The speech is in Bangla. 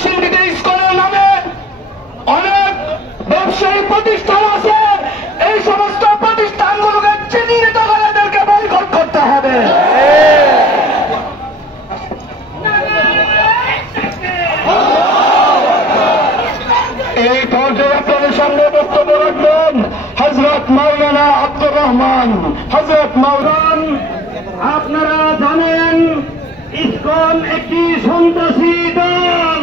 নরসিংদীতে ইসকনের নামে অনেক ব্যবসায়িক প্রতিষ্ঠান আছে। এই সমস্ত প্রতিষ্ঠানগুলোকে চিহ্নিত করে এদেরকে বয়কট করতে হবে। এই পর্যায়ে আপনাদের সামনে বক্তব্য রাখবেন হযরত মাওলানা আব্দুর রহমান। হযরত মাওলানা, আপনারা জানেন ইসকন একটি সন্ত্রাসী দল।